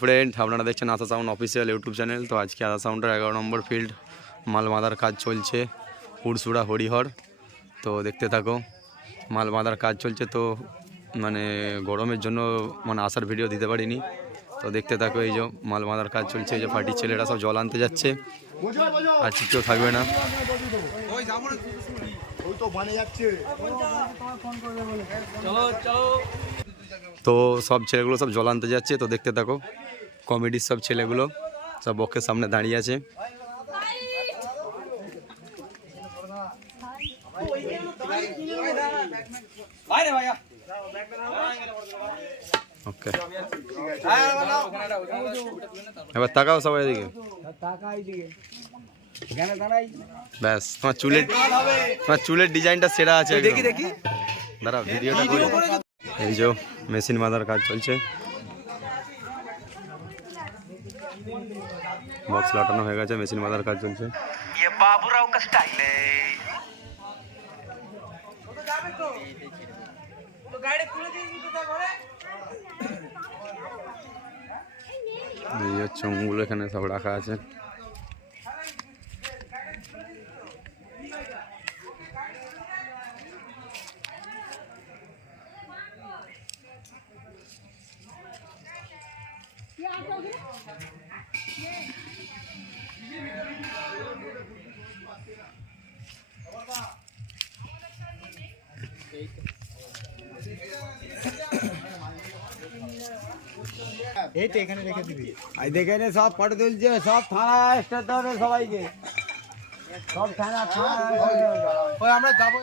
Friend, আপনারা দেখছেন আশা sound official YouTube channel. তো আজকে আশা সাউন্ডের 11 নম্বর ফিল্ড মাল বাঁধার কাজ চলছে পুরসুড়া হরিহর। তো দেখতে থাকো, মাল বাঁধার কাজ চলছে। তো মানে গরমের জন্য মানে আসার ভিডিও দিতে পারিনি। তো দেখতে থাকো, এই যে মাল বাঁধার কাজ চলছে। এই যে পার্টির ছেলেরা সব জল আনতে যাচ্ছে, আর কেউ থাকবে না। তো সব ছেলেগুলো সব জল আনতে যাচ্ছে। তো দেখতে থাকো, কমিটির সব ছেলেগুলো সব বক্ষের সামনে দাঁড়িয়ে আছে। ওকে, এবার তাকাও সবাই এদিকে। ব্যাস, তোমার চুলের ডিজাইনটা সেরা আছে। দেখি দেখি, দাঁড়াও ভিডিওটা করি। এই যে মেশিন বাঁধার কাজ চলছে, বক্স লাটানো হয়ে গেছে, মেশিন বাঁধার কাজ চলছে। এই যে চোঙগুলো এখানে সব রাখা আছে। এই তো এখানে রেখে দিবি। আই দেখে নে, সব ফটো তুলছে, সব থানায় আসতে হবে সবাইকে, সব থানা। ওই আমরা যাবো।